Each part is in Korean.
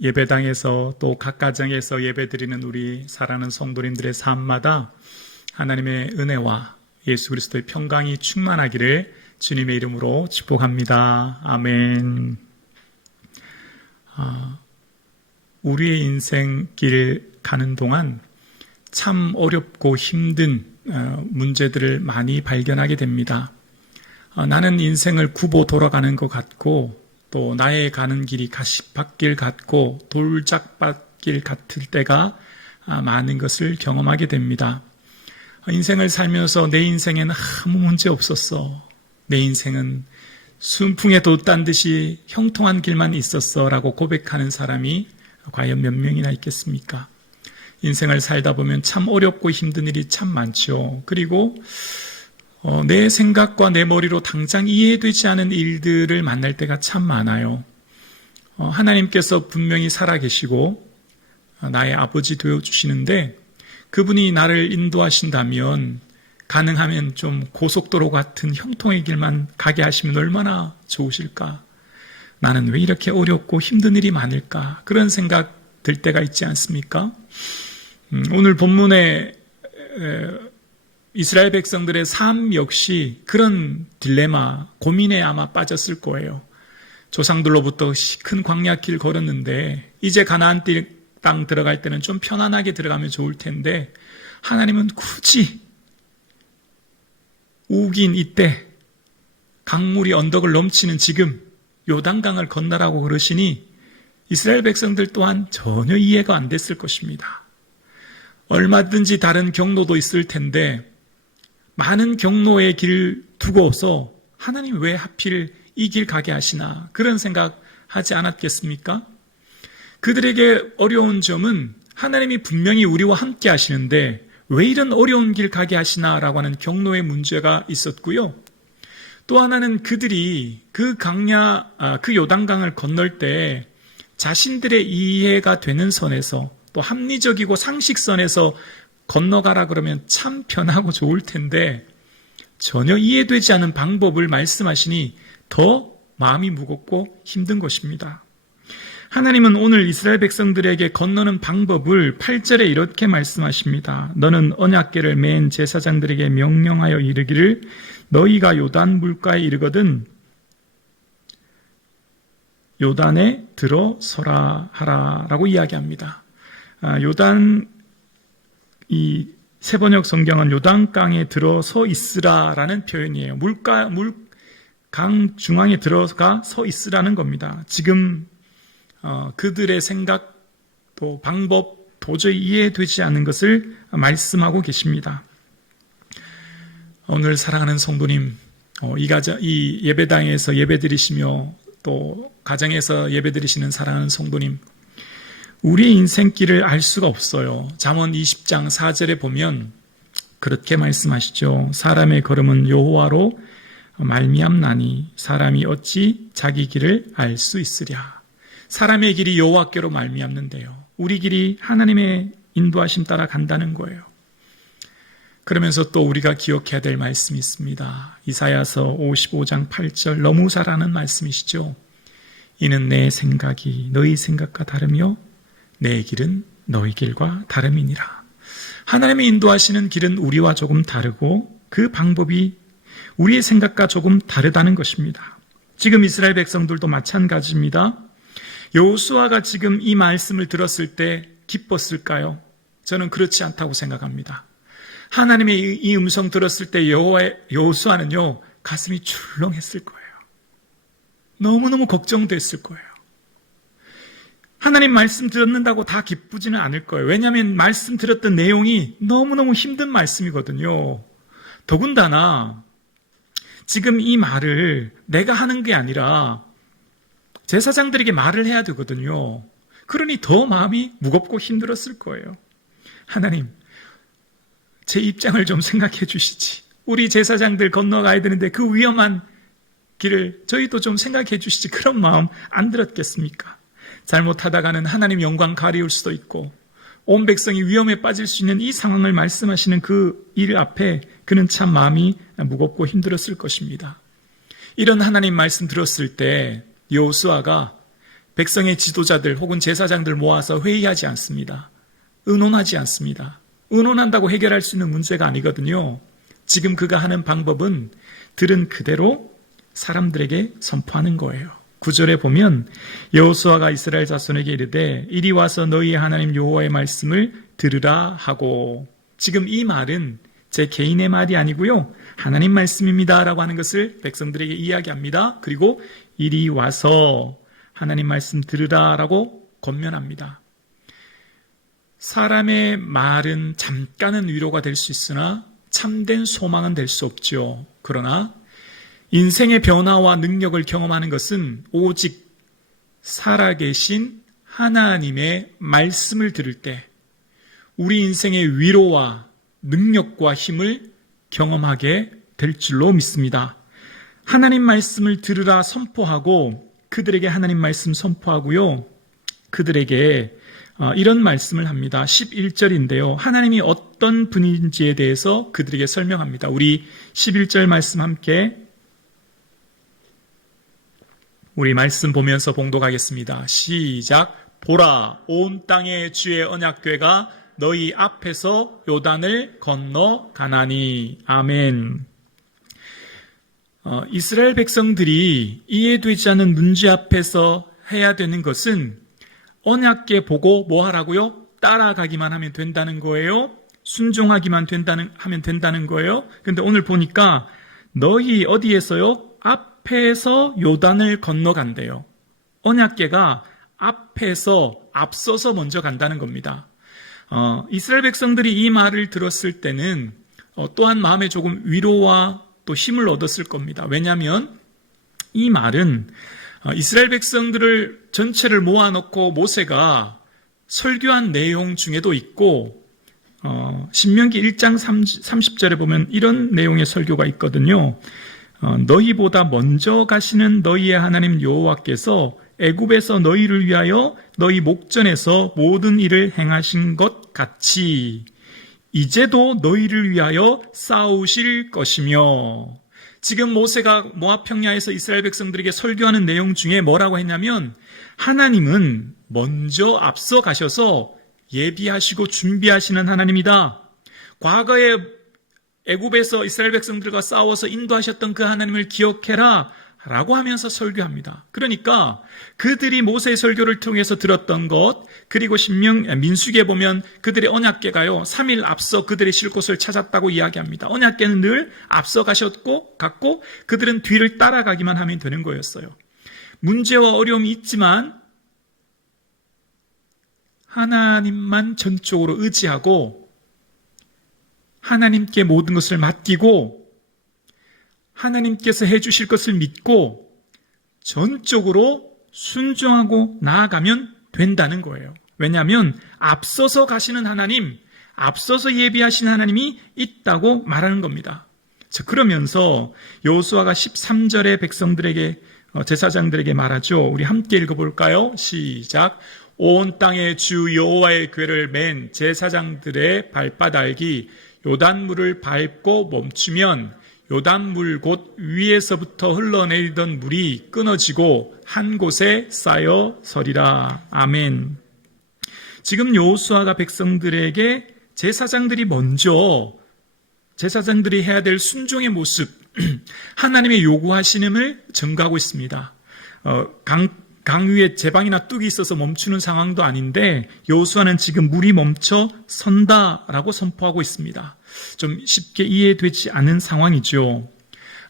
예배당에서 또 각 가정에서 예배드리는 우리 사랑하는 성도님들의 삶마다 하나님의 은혜와 예수 그리스도의 평강이 충만하기를 주님의 이름으로 축복합니다. 아멘. 우리의 인생길 가는 동안 참 어렵고 힘든 문제들을 많이 발견하게 됩니다. 나는 인생을 굽어 돌아가는 것 같고 또 나의 가는 길이 가시밭길 같고 돌짝밭길 같을 때가 많은 것을 경험하게 됩니다. 인생을 살면서 내 인생에는 아무 문제 없었어. 내 인생은 순풍에 돛단 듯이 형통한 길만 있었어 라고 고백하는 사람이 과연 몇 명이나 있겠습니까? 인생을 살다 보면 참 어렵고 힘든 일이 참 많죠. 그리고 내 생각과 내 머리로 당장 이해되지 않은 일들을 만날 때가 참 많아요. 하나님께서 분명히 살아계시고 나의 아버지 되어주시는데 그분이 나를 인도하신다면 가능하면 좀 고속도로 같은 형통의 길만 가게 하시면 얼마나 좋으실까? 나는 왜 이렇게 어렵고 힘든 일이 많을까? 그런 생각 들 때가 있지 않습니까? 오늘 본문에 이스라엘 백성들의 삶 역시 그런 딜레마, 고민에 아마 빠졌을 거예요. 조상들로부터 큰 광야길 걸었는데 이제 가나안 땅 들어갈 때는 좀 편안하게 들어가면 좋을 텐데 하나님은 굳이 우긴 이때 강물이 언덕을 넘치는 지금 요단강을 건너라고 그러시니 이스라엘 백성들 또한 전혀 이해가 안 됐을 것입니다. 얼마든지 다른 경로도 있을 텐데 많은 경로의 길을 두고서 하나님 왜 하필 이 길 가게 하시나 그런 생각하지 않았겠습니까? 그들에게 어려운 점은 하나님이 분명히 우리와 함께 하시는데 왜 이런 어려운 길 가게 하시나라고 하는 경로의 문제가 있었고요. 또 하나는 그들이 그 요단강을 건널 때 자신들의 이해가 되는 선에서 또 합리적이고 상식선에서 건너가라 그러면 참 편하고 좋을 텐데 전혀 이해되지 않은 방법을 말씀하시니 더 마음이 무겁고 힘든 것입니다. 하나님은 오늘 이스라엘 백성들에게 건너는 방법을 8절에 이렇게 말씀하십니다. 너는 언약궤를 맨 제사장들에게 명령하여 이르기를 너희가 요단 물가에 이르거든 요단에 들어서라 하라 라고 이야기합니다. 요단 이 세번역 성경은 요단강에 들어서 있으라 라는 표현이에요. 강 중앙에 들어가 서 있으라는 겁니다. 지금 그들의 생각 또 방법 도저히 이해되지 않는 것을 말씀하고 계십니다. 오늘 사랑하는 성도님, 이 예배당에서 예배드리시며 또 가정에서 예배드리시는 사랑하는 성도님, 우리의 인생길을 알 수가 없어요. 잠언 20장 4절에 보면 그렇게 말씀하시죠. 사람의 걸음은 여호와로 말미암나니 사람이 어찌 자기 길을 알 수 있으랴. 사람의 길이 여호와께로 말미암는데요. 우리 길이 하나님의 인도하심 따라 간다는 거예요. 그러면서 또 우리가 기억해야 될 말씀이 있습니다. 이사야서 55장 8절 너무 잘 아는 말씀이시죠. 이는 내 생각이 너희 생각과 다르며 내 길은 너희 길과 다름이니라. 하나님의 인도하시는 길은 우리와 조금 다르고 그 방법이 우리의 생각과 조금 다르다는 것입니다. 지금 이스라엘 백성들도 마찬가지입니다. 여호수아가 지금 이 말씀을 들었을 때 기뻤을까요? 저는 그렇지 않다고 생각합니다. 하나님의 이 음성 들었을 때 여호수아는요 가슴이 출렁했을 거예요. 너무너무 걱정됐을 거예요. 하나님 말씀 들었는다고 다 기쁘지는 않을 거예요. 왜냐하면 말씀 들었던 내용이 너무너무 힘든 말씀이거든요. 더군다나 지금 이 말을 내가 하는 게 아니라 제사장들에게 말을 해야 되거든요. 그러니 더 마음이 무겁고 힘들었을 거예요. 하나님, 제 입장을 좀 생각해 주시지. 우리 제사장들 건너가야 되는데 그 위험한 길을 저희도 좀 생각해 주시지. 그런 마음 안 들었겠습니까? 잘못하다가는 하나님 영광 가리울 수도 있고 온 백성이 위험에 빠질 수 있는 이 상황을 말씀하시는 그 일 앞에 그는 참 마음이 무겁고 힘들었을 것입니다. 이런 하나님 말씀 들었을 때 여호수아가 백성의 지도자들 혹은 제사장들 모아서 회의하지 않습니다. 의논하지 않습니다. 의논한다고 해결할 수 있는 문제가 아니거든요. 지금 그가 하는 방법은 들은 그대로 사람들에게 선포하는 거예요. 9절에 보면 여호수아가 이스라엘 자손에게 이르되 이리 와서 너희의 하나님 여호와의 말씀을 들으라 하고, 지금 이 말은 제 개인의 말이 아니고요, 하나님 말씀입니다 라고 하는 것을 백성들에게 이야기합니다. 그리고 이리 와서 하나님 말씀 들으라 라고 권면합니다. 사람의 말은 잠깐은 위로가 될 수 있으나 참된 소망은 될 수 없죠. 그러나 인생의 변화와 능력을 경험하는 것은 오직 살아계신 하나님의 말씀을 들을 때 우리 인생의 위로와 능력과 힘을 경험하게 될 줄로 믿습니다. 하나님 말씀을 들으라 선포하고, 그들에게 하나님 말씀 선포하고요, 그들에게 이런 말씀을 합니다. 11절인데요. 하나님이 어떤 분인지에 대해서 그들에게 설명합니다. 우리 11절 말씀 함께 우리 말씀 보면서 봉독하겠습니다. 시작. 보라, 온 땅의 주의 언약궤가 너희 앞에서 요단을 건너 가나니. 아멘. 이스라엘 백성들이 이해되지 않는 문제 앞에서 해야 되는 것은 언약궤 보고 뭐 하라고요? 따라가기만 하면 된다는 거예요. 순종하기만 하면 된다는 거예요. 근데 오늘 보니까 너희 어디에서요? 앞에서 요단을 건너간대요. 언약궤가 앞서서 먼저 간다는 겁니다. 이스라엘 백성들이 이 말을 들었을 때는 또한 마음에 조금 위로와 또 힘을 얻었을 겁니다. 왜냐하면 이 말은 이스라엘 백성들을 전체를 모아놓고 모세가 설교한 내용 중에도 있고, 신명기 1장 30절에 보면 이런 내용의 설교가 있거든요. 너희보다 먼저 가시는 너희의 하나님 여호와께서 애굽에서 너희를 위하여 너희 목전에서 모든 일을 행하신 것 같이 이제도 너희를 위하여 싸우실 것이며. 지금 모세가 모압 평야에서 이스라엘 백성들에게 설교하는 내용 중에 뭐라고 했냐면, 하나님은 먼저 앞서 가셔서 예비하시고 준비하시는 하나님이다. 과거에 애굽에서 이스라엘 백성들과 싸워서 인도하셨던 그 하나님을 기억해라 라고 하면서 설교합니다. 그러니까 그들이 모세의 설교를 통해서 들었던 것, 그리고 민수기에 보면 그들의 언약궤가요 3일 앞서 그들의 쉴 곳을 찾았다고 이야기합니다. 언약궤는 늘 앞서 갔고 그들은 뒤를 따라가기만 하면 되는 거였어요. 문제와 어려움이 있지만 하나님만 전적으로 의지하고 하나님께 모든 것을 맡기고 하나님께서 해주실 것을 믿고 전적으로 순종하고 나아가면 된다는 거예요. 왜냐하면 앞서서 가시는 하나님, 앞서서 예비하신 하나님이 있다고 말하는 겁니다. 자, 그러면서 여호수아가 13절에 백성들에게, 제사장들에게 말하죠. 우리 함께 읽어볼까요? 시작. 온 땅의 주 여호와의 궤를 맨 제사장들의 발바닥이 요단물을 밟고 멈추면 요단물 곧 위에서부터 흘러내리던 물이 끊어지고 한 곳에 쌓여 서리라. 아멘. 지금 여호수아가 백성들에게 제사장들이 해야 될 순종의 모습, 하나님의 요구하시는을 전가하고 있습니다. 강 위에 제방이나 뚝이 있어서 멈추는 상황도 아닌데 여호수아는 지금 물이 멈춰 선다라고 선포하고 있습니다. 좀 쉽게 이해되지 않는 상황이죠.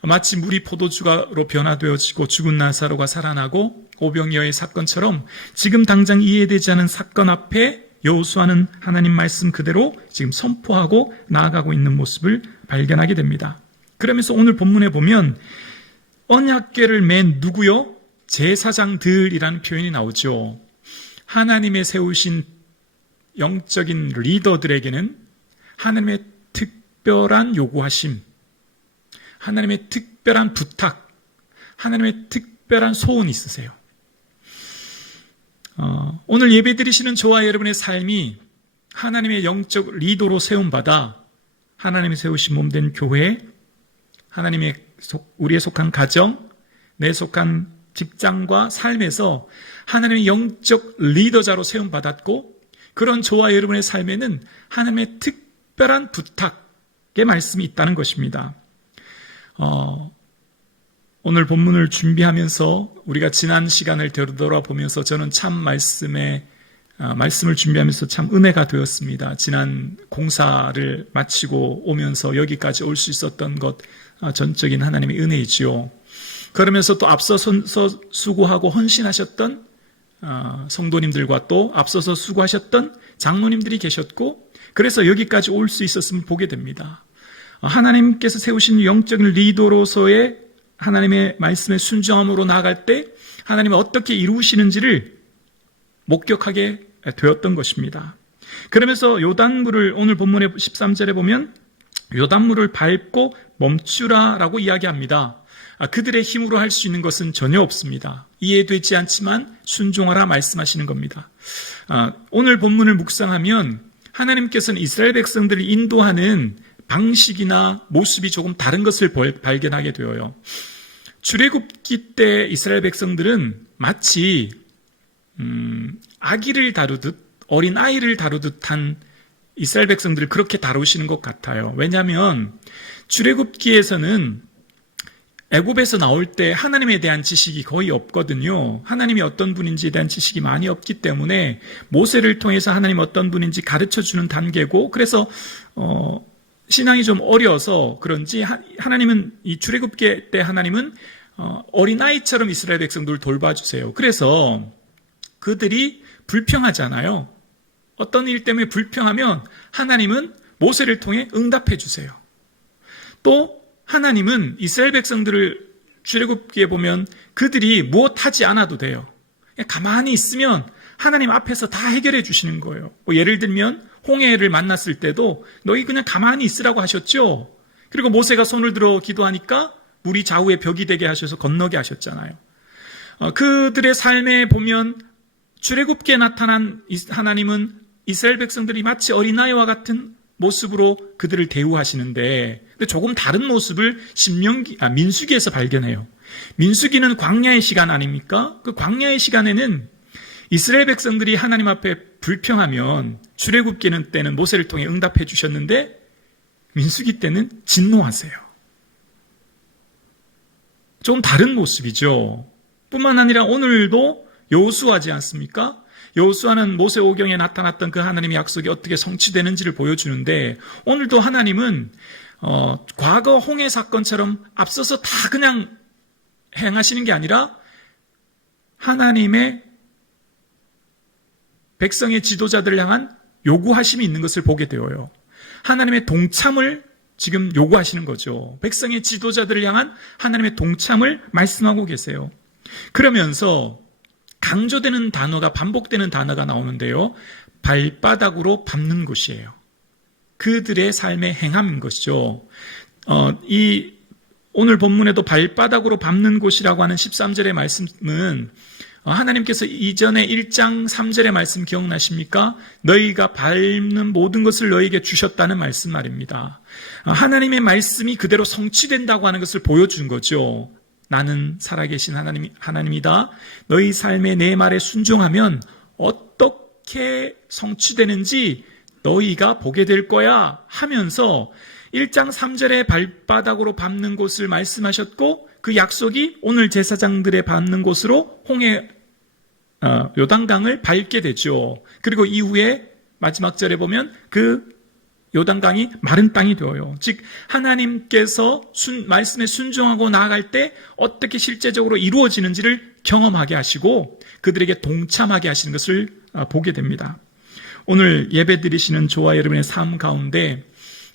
마치 물이 포도주로 변화되어지고 죽은 나사로가 살아나고 오병이어의 사건처럼 지금 당장 이해되지 않는 사건 앞에 여호수아는 하나님 말씀 그대로 지금 선포하고 나아가고 있는 모습을 발견하게 됩니다. 그러면서 오늘 본문에 보면 언약궤를 맨 누구요? 제사장들이라는 표현이 나오죠. 하나님의 세우신 영적인 리더들에게는 하나님의 특별한 요구하심, 하나님의 특별한 부탁, 하나님의 특별한 소원이 있으세요. 오늘 예배드리시는 저와 여러분의 삶이 하나님의 영적 리더로 세움받아 하나님이 세우신 몸된 교회, 우리에 속한 가정, 내 속한 직장과 삶에서 하나님의 영적 리더자로 세움받았고 그런 저와 여러분의 삶에는 하나님의 특별한 부탁의 말씀이 있다는 것입니다. 오늘 본문을 준비하면서 우리가 지난 시간을 되돌아보면서 저는 참 말씀을 준비하면서 참 은혜가 되었습니다. 지난 공사를 마치고 오면서 여기까지 올 수 있었던 것 전적인 하나님의 은혜이지요. 그러면서 또 앞서서 수고하고 헌신하셨던 성도님들과 또 앞서서 수고하셨던 장로님들이 계셨고 그래서 여기까지 올 수 있었음을 보게 됩니다. 하나님께서 세우신 영적인 리더로서의 하나님의 말씀에 순종함으로 나아갈 때 하나님이 어떻게 이루시는지를 목격하게 되었던 것입니다. 그러면서 요단물을 오늘 본문의 13절에 보면 요단물을 밟고 멈추라라고 이야기합니다. 그들의 힘으로 할 수 있는 것은 전혀 없습니다. 이해되지 않지만 순종하라 말씀하시는 겁니다. 오늘 본문을 묵상하면 하나님께서는 이스라엘 백성들을 인도하는 방식이나 모습이 조금 다른 것을 발견하게 되어요. 출애굽기 때 이스라엘 백성들은 마치 아기를 다루듯 어린 아이를 다루듯 한 이스라엘 백성들을 그렇게 다루시는 것 같아요. 왜냐하면 출애굽기에서는 애굽에서 나올 때 하나님에 대한 지식이 거의 없거든요. 하나님이 어떤 분인지에 대한 지식이 많이 없기 때문에 모세를 통해서 하나님 어떤 분인지 가르쳐주는 단계고 그래서 신앙이 좀 어려서 그런지 하나님은 이 출애굽기 때 하나님은 어린아이처럼 이스라엘 백성들을 돌봐주세요. 그래서 그들이 불평하잖아요. 어떤 일 때문에 불평하면 하나님은 모세를 통해 응답해 주세요. 또 하나님은 이스라엘 백성들을 출애굽기에 보면 그들이 무엇하지 않아도 돼요. 그냥 가만히 있으면 하나님 앞에서 다 해결해 주시는 거예요. 예를 들면 홍해를 만났을 때도 너희 그냥 가만히 있으라고 하셨죠. 그리고 모세가 손을 들어 기도하니까 물이 좌우에 벽이 되게 하셔서 건너게 하셨잖아요. 그들의 삶에 보면 출애굽기에 나타난 하나님은 이스라엘 백성들이 마치 어린아이와 같은 모습으로 그들을 대우하시는데 근데 조금 다른 모습을 민수기에서 발견해요. 민수기는 광야의 시간 아닙니까? 그 광야의 시간에는 이스라엘 백성들이 하나님 앞에 불평하면 출애굽기 때는 모세를 통해 응답해 주셨는데 민수기 때는 진노하세요. 좀 다른 모습이죠. 뿐만 아니라 오늘도 여호수아지 않습니까? 여호수아는 모세오경에 나타났던 그 하나님의 약속이 어떻게 성취되는지를 보여주는데 오늘도 하나님은 과거 홍해 사건처럼 앞서서 다 그냥 행하시는 게 아니라 하나님의 백성의 지도자들을 향한 요구하심이 있는 것을 보게 되어요. 하나님의 동참을 지금 요구하시는 거죠. 백성의 지도자들을 향한 하나님의 동참을 말씀하고 계세요. 그러면서 강조되는 단어가 반복되는 단어가 나오는데요. 발바닥으로 밟는 곳이에요. 그들의 삶의 행함인 것이죠. 오늘 본문에도 발바닥으로 밟는 곳이라고 하는 13절의 말씀은 하나님께서 이전에 1장 3절의 말씀 기억나십니까? 너희가 밟는 모든 것을 너희에게 주셨다는 말씀 말입니다. 하나님의 말씀이 그대로 성취된다고 하는 것을 보여준 거죠. 나는 살아계신 하나님이다. 너희 삶에 내 말에 순종하면 어떻게 성취되는지 너희가 보게 될 거야 하면서 1장 3절에 발바닥으로 밟는 곳을 말씀하셨고 그 약속이 오늘 제사장들의 밟는 곳으로 요단강을 밟게 되죠. 그리고 이후에 마지막 절에 보면 그 요단강이 마른 땅이 되어요. 즉 하나님께서 말씀에 순종하고 나아갈 때 어떻게 실제적으로 이루어지는지를 경험하게 하시고 그들에게 동참하게 하시는 것을 보게 됩니다. 오늘 예배 드리시는 저와 여러분의 삶 가운데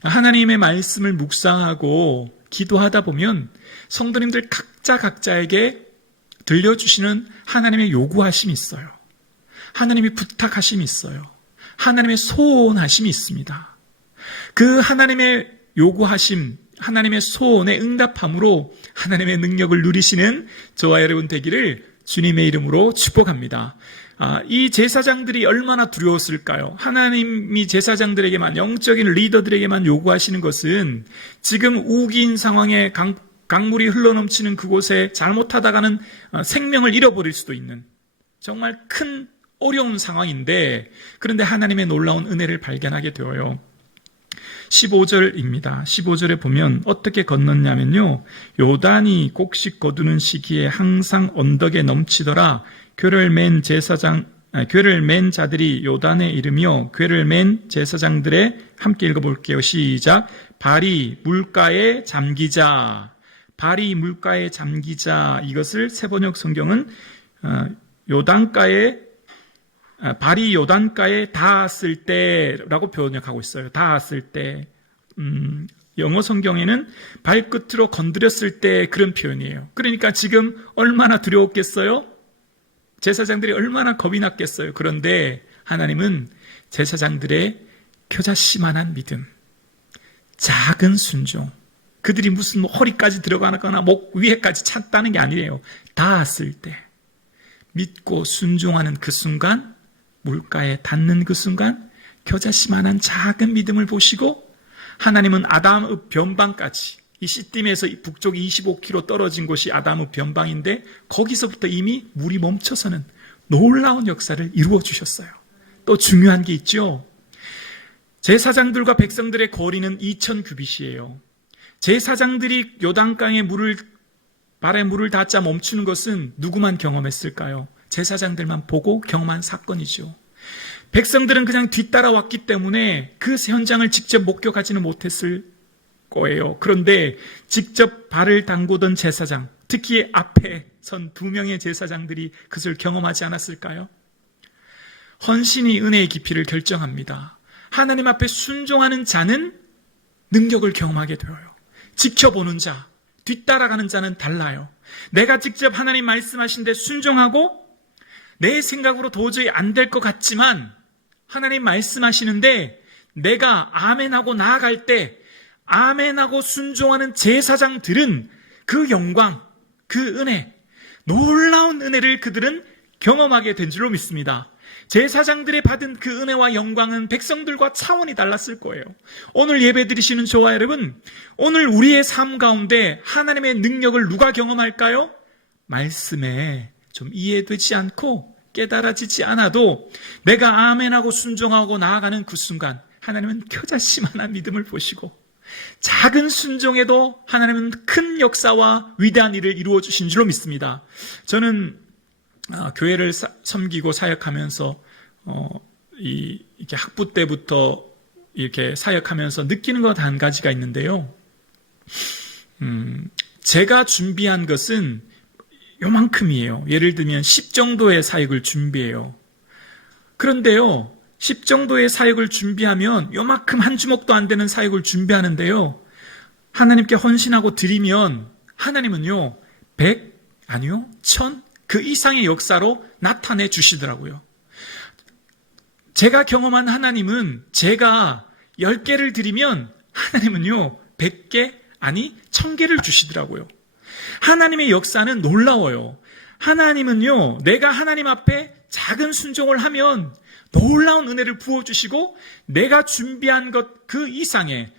하나님의 말씀을 묵상하고 기도하다 보면 성도님들 각자에게 들려주시는 하나님의 요구하심이 있어요. 하나님의 부탁하심이 있어요. 하나님의 소원하심이 있습니다. 그 하나님의 요구하심, 하나님의 소원에 응답함으로 하나님의 능력을 누리시는 저와 여러분 되기를 주님의 이름으로 축복합니다. 이 제사장들이 얼마나 두려웠을까요? 하나님이 제사장들에게만, 영적인 리더들에게만 요구하시는 것은 지금 우기인 상황에 강물이 흘러넘치는 그곳에 잘못하다가는 생명을 잃어버릴 수도 있는 정말 큰 어려운 상황인데, 그런데 하나님의 놀라운 은혜를 발견하게 되어요. 15절입니다. 15절에 보면 어떻게 건넜냐면요, 요단이 곡식 거두는 시기에 항상 언덕에 넘치더라. 궤를 맨 자들이 요단에 이르며 궤를 맨 제사장들의, 함께 읽어볼게요. 시작. 발이 물가에 잠기자. 발이 물가에 잠기자. 이것을 세번역 성경은 발이 요단가에 닿았을 때라고 번역하고 있어요. 닿았을 때. 영어 성경에는 발끝으로 건드렸을 때 그런 표현이에요. 그러니까 지금 얼마나 두려웠겠어요? 제사장들이 얼마나 겁이 났겠어요? 그런데 하나님은 제사장들의 겨자씨만한 믿음, 작은 순종, 그들이 무슨 허리까지 들어가거나 목 위에까지 찼다는 게 아니에요. 닿았을 때 믿고 순종하는 그 순간, 물가에 닿는 그 순간 겨자씨만한 작은 믿음을 보시고, 하나님은 아담의 변방까지, 이 시딤에서 북쪽 25km 떨어진 곳이 아담의 변방인데 거기서부터 이미 물이 멈춰서는 놀라운 역사를 이루어 주셨어요. 또 중요한 게 있죠. 제사장들과 백성들의 거리는 2000규빗이에요. 제사장들이 요단강에 발에 물을 닿자 멈추는 것은 누구만 경험했을까요? 제사장들만 보고 경험한 사건이죠. 백성들은 그냥 뒤따라왔기 때문에 그 현장을 직접 목격하지는 못했을 거예요. 그런데 직접 발을 담그던 제사장, 특히 앞에 선 2명의 제사장들이 그것을 경험하지 않았을까요? 헌신이 은혜의 깊이를 결정합니다. 하나님 앞에 순종하는 자는 능력을 경험하게 되어요. 지켜보는 자, 뒤따라가는 자는 달라요. 내가 직접 하나님 말씀하신 데 순종하고 내 생각으로 도저히 안 될 것 같지만 하나님 말씀하시는데 내가 아멘하고 나아갈 때 아멘하고 순종하는 제사장들은 그 영광, 그 은혜, 놀라운 은혜를 그들은 경험하게 된 줄로 믿습니다. 제사장들이 받은 그 은혜와 영광은 백성들과 차원이 달랐을 거예요. 오늘 예배 드리시는 저와 여러분, 오늘 우리의 삶 가운데 하나님의 능력을 누가 경험할까요? 말씀에 좀 이해되지 않고 깨달아지지 않아도 내가 아멘하고 순종하고 나아가는 그 순간 하나님은 겨자씨만한 믿음을 보시고 작은 순종에도 하나님은 큰 역사와 위대한 일을 이루어 주신 줄로 믿습니다. 저는 교회를 섬기고 사역하면서 이렇게 학부 때부터 이렇게 사역하면서 느끼는 것 한 가지가 있는데요. 제가 준비한 것은 요만큼이에요. 예를 들면 10 정도의 사역을 준비해요. 그런데요, 10 정도의 사역을 준비하면 요만큼 한 주먹도 안 되는 사역을 준비하는데요, 하나님께 헌신하고 드리면 하나님은요 100 아니요 1000 그 이상의 역사로 나타내 주시더라고요. 제가 경험한 하나님은 제가 10개를 드리면 하나님은요 100개 아니 1000개를 주시더라고요. 하나님의 역사는 놀라워요. 하나님은요 내가 하나님 앞에 작은 순종을 하면 놀라운 은혜를 부어주시고 내가 준비한 것 그 이상의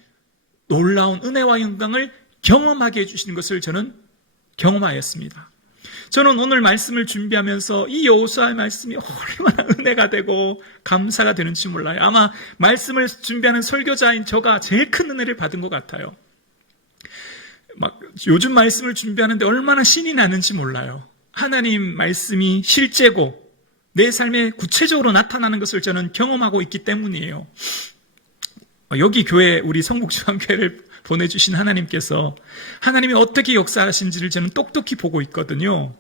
놀라운 은혜와 영광을 경험하게 해주시는 것을 저는 경험하였습니다. 저는 오늘 말씀을 준비하면서 이 여호수아의 말씀이 얼마나 은혜가 되고 감사가 되는지 몰라요. 아마 말씀을 준비하는 설교자인 저가 제일 큰 은혜를 받은 것 같아요. 요즘 말씀을 준비하는데 얼마나 신이 나는지 몰라요. 하나님 말씀이 실제고 내 삶에 구체적으로 나타나는 것을 저는 경험하고 있기 때문이에요. 여기 교회, 우리 성북중앙교회를 보내주신 하나님께서 하나님이 어떻게 역사하신지를 저는 똑똑히 보고 있거든요.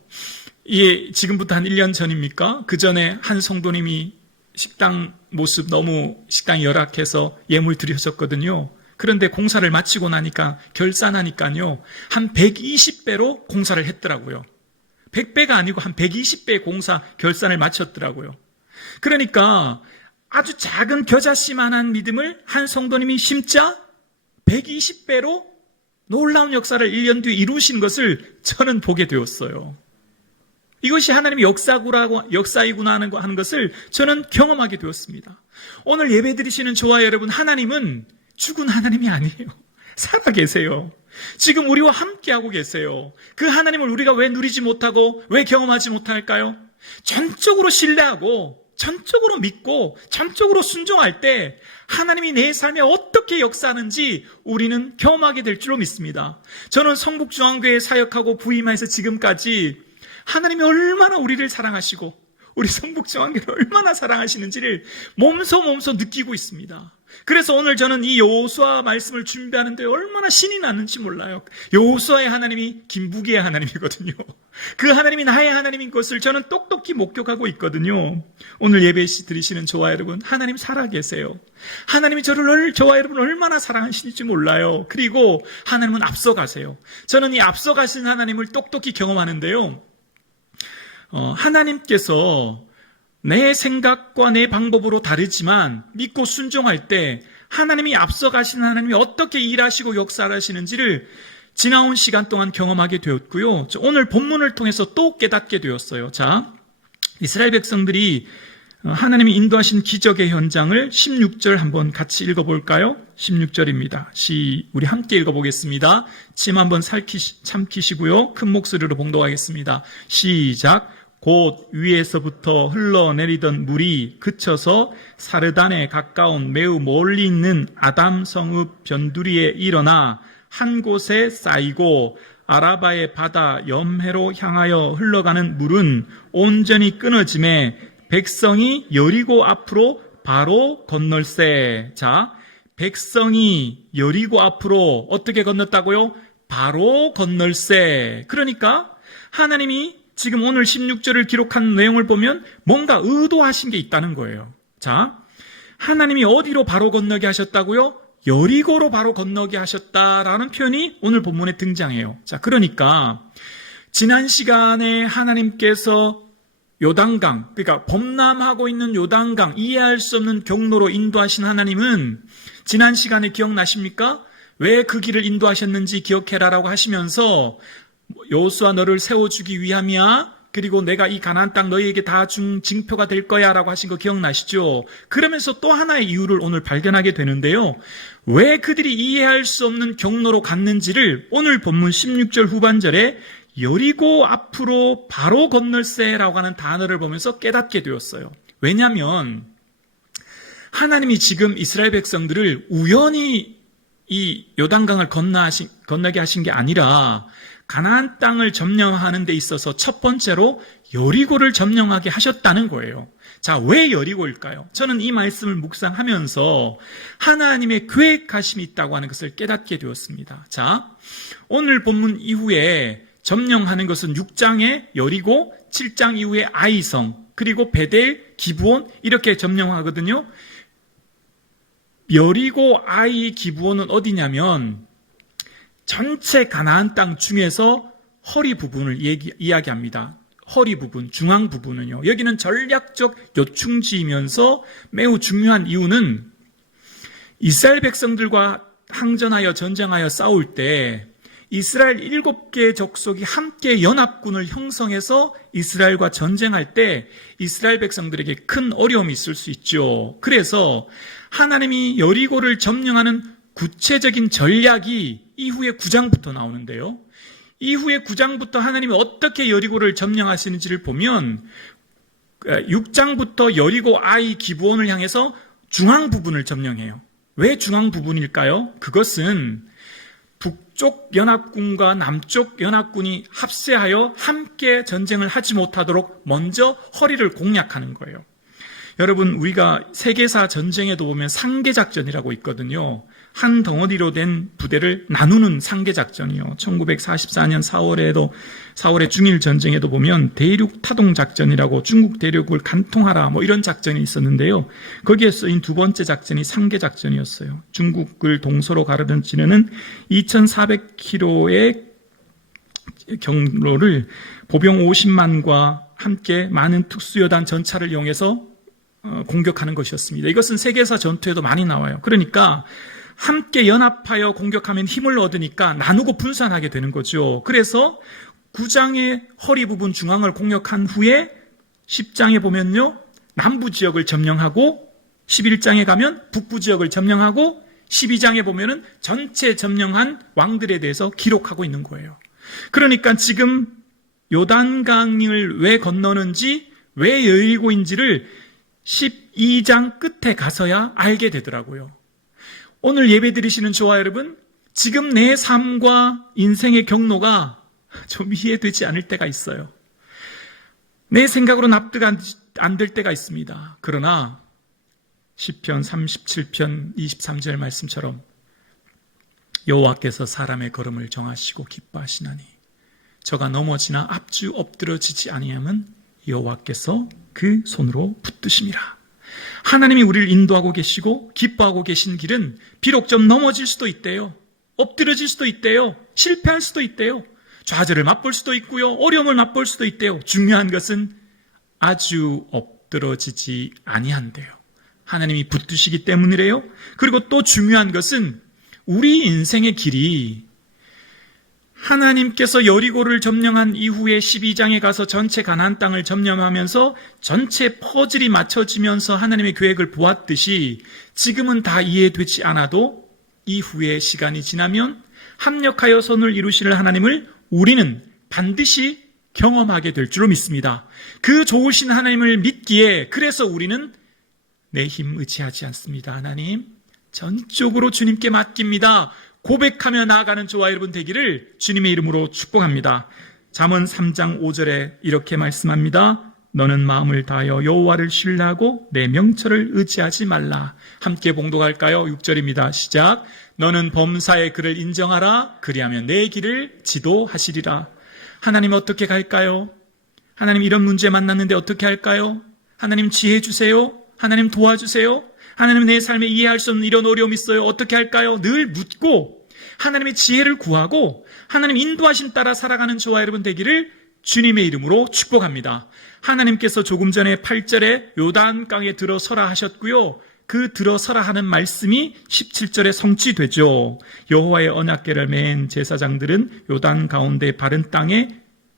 이게 지금부터 한 1년 전입니까? 그 전에 한 성도님이 식당 모습 너무 식당이 열악해서 예물 드리셨거든요. 그런데 공사를 마치고 나니까 결산하니까요 한 120배로 공사를 했더라고요. 100배가 아니고 한 120배의 공사 결산을 마쳤더라고요. 그러니까 아주 작은 겨자씨만한 믿음을 한 성도님이 심자 120배로 놀라운 역사를 1년 뒤에 이루신 것을 저는 보게 되었어요. 이것이 하나님의 역사이구나 하는 것을 저는 경험하게 되었습니다. 오늘 예배 드리시는 저와 여러분, 하나님은 죽은 하나님이 아니에요. 살아 계세요. 지금 우리와 함께하고 계세요. 그 하나님을 우리가 왜 누리지 못하고 왜 경험하지 못할까요? 전적으로 신뢰하고 전적으로 믿고 전적으로 순종할 때 하나님이 내 삶에 어떻게 역사하는지 우리는 경험하게 될 줄로 믿습니다. 저는 성북중앙교회에 사역하고 부임해서 지금까지 하나님이 얼마나 우리를 사랑하시고 우리 성북중앙교회를 얼마나 사랑하시는지를 몸소 느끼고 있습니다. 그래서 오늘 저는 이 여호수아 말씀을 준비하는데 얼마나 신이 났는지 몰라요. 여호수아의 하나님이 김부기의 하나님이거든요. 그 하나님이 나의 하나님인 것을 저는 똑똑히 목격하고 있거든요. 오늘 예배 드리시는 저와 여러분, 하나님 살아계세요. 하나님이 저와 여러분 얼마나 사랑하시는지 몰라요. 그리고 하나님은 앞서가세요. 저는 이 앞서가신 하나님을 똑똑히 경험하는데요. 하나님께서 내 생각과 내 방법으로 다르지만 믿고 순종할 때 하나님이 앞서가신 하나님이 어떻게 일하시고 역사하시는지를 지나온 시간 동안 경험하게 되었고요. 오늘 본문을 통해서 또 깨닫게 되었어요. 자, 이스라엘 백성들이 하나님이 인도하신 기적의 현장을 16절 한번 같이 읽어볼까요? 16절입니다. 우리 함께 읽어보겠습니다. 침 한번 참키시고요. 큰 목소리로 봉독하겠습니다. 시작. 곧 위에서부터 흘러내리던 물이 그쳐서 사르단에 가까운 매우 멀리 있는 아담 성읍 변두리에 일어나 한 곳에 쌓이고 아라바의 바다 염해로 향하여 흘러가는 물은 온전히 끊어짐에 백성이 여리고 앞으로 바로 건널세. 자, 백성이 여리고 앞으로 어떻게 건넜다고요? 바로 건널세. 그러니까 하나님이 지금 오늘 16절을 기록한 내용을 보면 뭔가 의도하신 게 있다는 거예요. 자, 하나님이 어디로 바로 건너게 하셨다고요? 여리고로 바로 건너게 하셨다라는 표현이 오늘 본문에 등장해요. 자, 그러니까 지난 시간에 하나님께서 요단강, 그러니까 범람하고 있는 요단강, 이해할 수 없는 경로로 인도하신 하나님은 지난 시간에 기억나십니까? 왜 그 길을 인도하셨는지 기억해라라고 하시면서 여호수아 너를 세워주기 위함이야. 그리고 내가 이 가나안 땅 너희에게 다 준 징표가 될 거야 라고 하신 거 기억나시죠? 그러면서 또 하나의 이유를 오늘 발견하게 되는데요. 왜 그들이 이해할 수 없는 경로로 갔는지를 오늘 본문 16절 후반절에 여리고 앞으로 바로 건널세라고 하는 단어를 보면서 깨닫게 되었어요. 왜냐하면 하나님이 지금 이스라엘 백성들을 우연히 이 요단강을 건너게 하신 게 아니라 가나안 땅을 점령하는 데 있어서 첫 번째로 여리고를 점령하게 하셨다는 거예요. 자, 왜 여리고일까요? 저는 이 말씀을 묵상하면서 하나님의 계획하심이 있다고 하는 것을 깨닫게 되었습니다. 자, 오늘 본문 이후에 점령하는 것은 6장의 여리고, 7장 이후에 아이성, 그리고 베델, 기브온 이렇게 점령하거든요. 여리고, 아이, 기브온은 어디냐면 전체 가나안 땅 중에서 허리 부분을 이야기합니다. 허리 부분, 중앙 부분은요. 여기는 전략적 요충지이면서 매우 중요한 이유는 이스라엘 백성들과 항전하여 전쟁하여 싸울 때 이스라엘 7개의 족속이 함께 연합군을 형성해서 이스라엘과 전쟁할 때 이스라엘 백성들에게 큰 어려움이 있을 수 있죠. 그래서 하나님이 여리고를 점령하는 구체적인 전략이 이후에 9장부터 나오는데요. 이후에 9장부터 하나님이 어떻게 여리고를 점령하시는지를 보면 6장부터 여리고 아이 기브온을 향해서 중앙 부분을 점령해요. 왜 중앙 부분일까요? 그것은 북쪽 연합군과 남쪽 연합군이 합세하여 함께 전쟁을 하지 못하도록 먼저 허리를 공략하는 거예요. 여러분, 우리가 세계사 전쟁에도 보면 상계작전이라고 있거든요. 한 덩어리로 된 부대를 나누는 상계작전이요. 1944년 4월의 중일 전쟁에도 보면 대륙 타동작전이라고 중국 대륙을 간통하라 이런 작전이 있었는데요. 거기에 쓰인 두 번째 작전이 상계작전이었어요. 중국을 동서로 가르는 2400km의 경로를 보병 50만과 함께 많은 특수여단 전차를 이용해서 공격하는 것이었습니다. 이것은 세계사 전투에도 많이 나와요. 그러니까 함께 연합하여 공격하면 힘을 얻으니까 나누고 분산하게 되는 거죠. 그래서 9장의 허리 부분 중앙을 공략한 후에 10장에 보면요, 남부 지역을 점령하고 11장에 가면 북부 지역을 점령하고 12장에 보면은 전체 점령한 왕들에 대해서 기록하고 있는 거예요. 그러니까 지금 요단강을 왜 건너는지, 왜 여리고인지를 12장 끝에 가서야 알게 되더라고요. 오늘 예배 드리시는 저와 여러분, 지금 내 삶과 인생의 경로가 좀 이해되지 않을 때가 있어요. 내 생각으로 납득 안 될 때가 있습니다. 그러나 시편 37편 23절 말씀처럼 여호와께서 사람의 걸음을 정하시고 기뻐하시나니 저가 넘어지나 앞주 엎드러지지 아니하면 여호와께서 그 손으로 붙드심이라. 하나님이 우리를 인도하고 계시고 기뻐하고 계신 길은 비록 좀 넘어질 수도 있대요. 엎드러질 수도 있대요. 실패할 수도 있대요. 좌절을 맛볼 수도 있고요. 어려움을 맛볼 수도 있대요. 중요한 것은 아주 엎드러지지 아니한대요. 하나님이 붙드시기 때문이래요. 그리고 또 중요한 것은 우리 인생의 길이 하나님께서 여리고를 점령한 이후에 12장에 가서 전체 가나안 땅을 점령하면서 전체 퍼즐이 맞춰지면서 하나님의 계획을 보았듯이 지금은 다 이해되지 않아도 이후에 시간이 지나면 합력하여 선을 이루실 하나님을 우리는 반드시 경험하게 될 줄로 믿습니다. 그 좋으신 하나님을 믿기에 그래서 우리는 내 힘 의지하지 않습니다. 하나님, 전적으로 주님께 맡깁니다. 고백하며 나아가는 저와 여러분 되기를 주님의 이름으로 축복합니다. 잠언 3장 5절에 이렇게 말씀합니다. 너는 마음을 다하여 여호와를 신뢰하고 내 명철을 의지하지 말라. 함께 봉독할까요? 6절입니다. 시작. 너는 범사의 그를 인정하라. 그리하면 내 길을 지도하시리라. 하나님 어떻게 갈까요? 하나님 이런 문제 만났는데 어떻게 할까요? 하나님 지혜 주세요. 하나님 도와주세요. 하나님 내 삶에 이해할 수 없는 이런 어려움이 있어요. 어떻게 할까요? 늘 묻고 하나님의 지혜를 구하고 하나님 인도하심 따라 살아가는 저와 여러분 되기를 주님의 이름으로 축복합니다. 하나님께서 조금 전에 8절에 요단강에 들어서라 하셨고요. 그 들어서라 하는 말씀이 17절에 성취되죠. 여호와의 언약궤를 맨 제사장들은 요단 가운데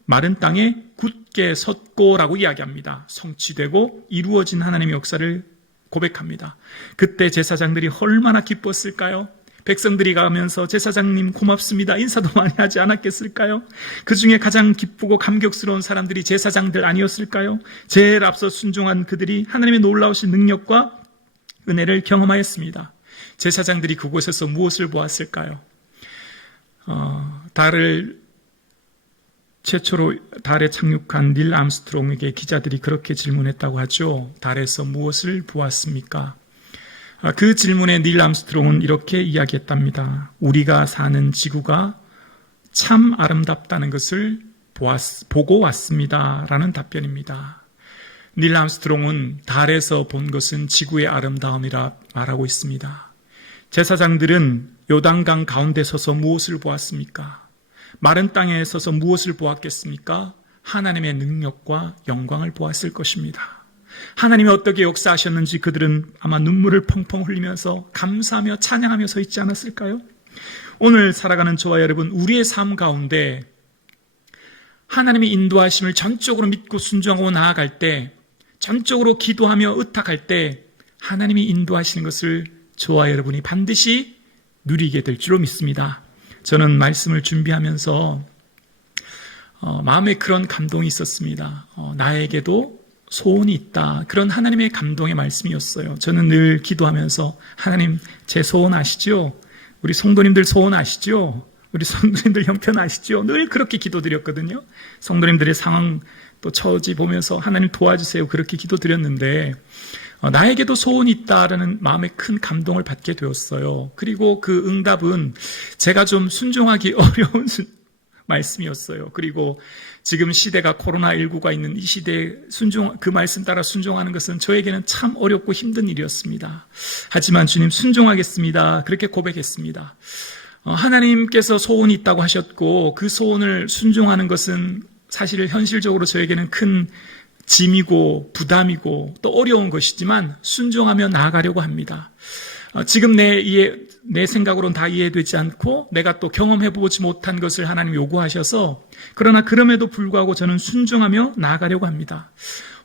마른 땅에 굳게 섰고라고 이야기합니다. 성취되고 이루어진 하나님의 역사를 고백합니다. 그때 제사장들이 얼마나 기뻤을까요? 백성들이 가면서 제사장님 고맙습니다. 인사도 많이 하지 않았겠을까요? 그 중에 가장 기쁘고 감격스러운 사람들이 제사장들 아니었을까요? 제일 앞서 순종한 그들이 하나님의 놀라우신 능력과 은혜를 경험하였습니다. 제사장들이 그곳에서 무엇을 보았을까요? 최초로 달에 착륙한 닐 암스트롱에게 기자들이 그렇게 질문했다고 하죠. 달에서 무엇을 보았습니까? 그 질문에 닐 암스트롱은 이렇게 이야기했답니다. 우리가 사는 지구가 참 아름답다는 것을 보고 왔습니다. 라는 답변입니다. 닐 암스트롱은 달에서 본 것은 지구의 아름다움이라 말하고 있습니다. 제사장들은 요단강 가운데 서서 무엇을 보았습니까? 마른 땅에 서서 무엇을 보았겠습니까? 하나님의 능력과 영광을 보았을 것입니다. 하나님이 어떻게 역사하셨는지 그들은 아마 눈물을 펑펑 흘리면서 감사하며 찬양하며 서 있지 않았을까요? 오늘 살아가는 저와 여러분, 우리의 삶 가운데 하나님의 인도하심을 전적으로 믿고 순종하고 나아갈 때, 전적으로 기도하며 의탁할 때 하나님이 인도하시는 것을 저와 여러분이 반드시 누리게 될 줄로 믿습니다. 저는 말씀을 준비하면서 마음에 그런 감동이 있었습니다. 나에게도 소원이 있다. 그런 하나님의 감동의 말씀이었어요. 저는 늘 기도하면서 하나님 제 소원 아시죠? 우리 성도님들 소원 아시죠? 우리 성도님들 형편 아시죠? 늘 그렇게 기도드렸거든요. 성도님들의 상황 또 처지 보면서 하나님 도와주세요. 그렇게 기도드렸는데 나에게도 소원이 있다라는 마음에 큰 감동을 받게 되었어요. 그리고 그 응답은 제가 좀 순종하기 어려운 말씀이었어요. 그리고 지금 시대가 코로나19가 있는 이 시대에 그 말씀 따라 순종하는 것은 저에게는 참 어렵고 힘든 일이었습니다. 하지만 주님 순종하겠습니다. 그렇게 고백했습니다. 하나님께서 소원이 있다고 하셨고 그 소원을 순종하는 것은 사실 현실적으로 저에게는 큰 짐이고 부담이고 또 어려운 것이지만 순종하며 나아가려고 합니다. 지금 내 생각으로는 다 이해되지 않고 내가 또 경험해보지 못한 것을 하나님 요구하셔서 그러나 그럼에도 불구하고 저는 순종하며 나아가려고 합니다.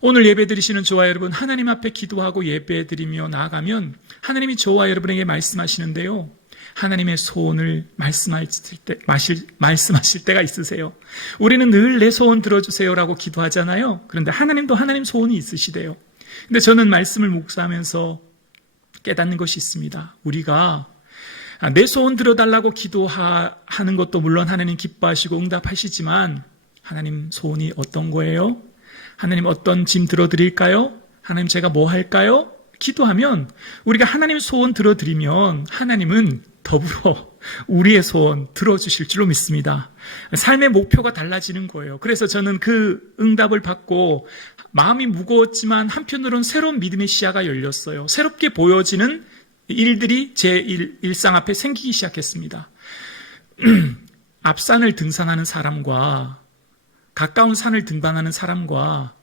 오늘 예배드리시는 저와 여러분, 하나님 앞에 기도하고 예배드리며 나아가면 하나님이 저와 여러분에게 말씀하시는데요. 하나님의 소원을 말씀하실 때가 있으세요. 우리는 늘 내 소원 들어주세요라고 기도하잖아요. 그런데 하나님도 하나님 소원이 있으시대요. 근데 저는 말씀을 묵상하면서 깨닫는 것이 있습니다. 우리가 내 소원 들어달라고 기도하는 것도 물론 하나님 기뻐하시고 응답하시지만 하나님 소원이 어떤 거예요? 하나님 어떤 짐 들어드릴까요? 하나님 제가 뭐 할까요? 기도하면 우리가 하나님 소원 들어드리면 하나님은 더불어 우리의 소원 들어주실 줄로 믿습니다. 삶의 목표가 달라지는 거예요. 그래서 저는 그 응답을 받고 마음이 무거웠지만 한편으로는 새로운 믿음의 시야가 열렸어요. 새롭게 보여지는 일들이 제 일상 앞에 생기기 시작했습니다. 앞산을 등산하는 사람과 가까운 산을 등반하는 사람과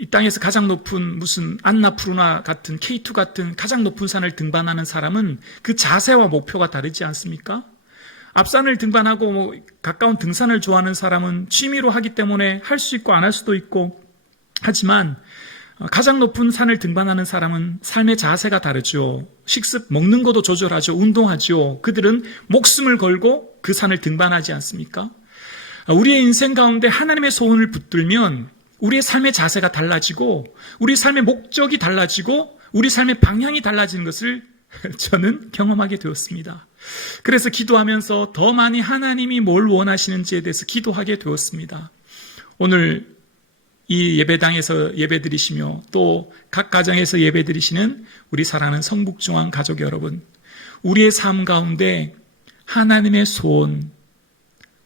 이 땅에서 가장 높은 무슨 안나푸르나 같은 K2 같은 가장 높은 산을 등반하는 사람은 그 자세와 목표가 다르지 않습니까? 앞산을 등반하고 가까운 등산을 좋아하는 사람은 취미로 하기 때문에 할 수 있고 안 할 수도 있고 하지만 가장 높은 산을 등반하는 사람은 삶의 자세가 다르죠. 식습, 먹는 것도 조절하죠. 운동하죠. 그들은 목숨을 걸고 그 산을 등반하지 않습니까? 우리의 인생 가운데 하나님의 소원을 붙들면 우리의 삶의 자세가 달라지고 우리 삶의 목적이 달라지고 우리 삶의 방향이 달라지는 것을 저는 경험하게 되었습니다. 그래서 기도하면서 더 많이 하나님이 뭘 원하시는지에 대해서 기도하게 되었습니다. 오늘 이 예배당에서 예배드리시며 또 각 가정에서 예배드리시는 우리 사랑하는 성북중앙 가족 여러분, 우리의 삶 가운데 하나님의 소원,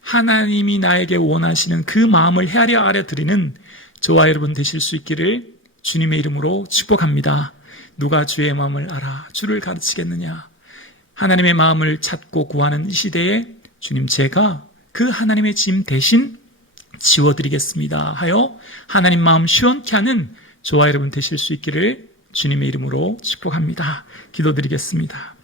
하나님이 나에게 원하시는 그 마음을 헤아려 알아드리는 저와 여러분 되실 수 있기를 주님의 이름으로 축복합니다. 누가 주의 마음을 알아 주를 가르치겠느냐. 하나님의 마음을 찾고 구하는 이 시대에 주님 제가 그 하나님의 짐 대신 지워드리겠습니다 하여 하나님 마음 시원케 하는 저와 여러분 되실 수 있기를 주님의 이름으로 축복합니다. 기도드리겠습니다.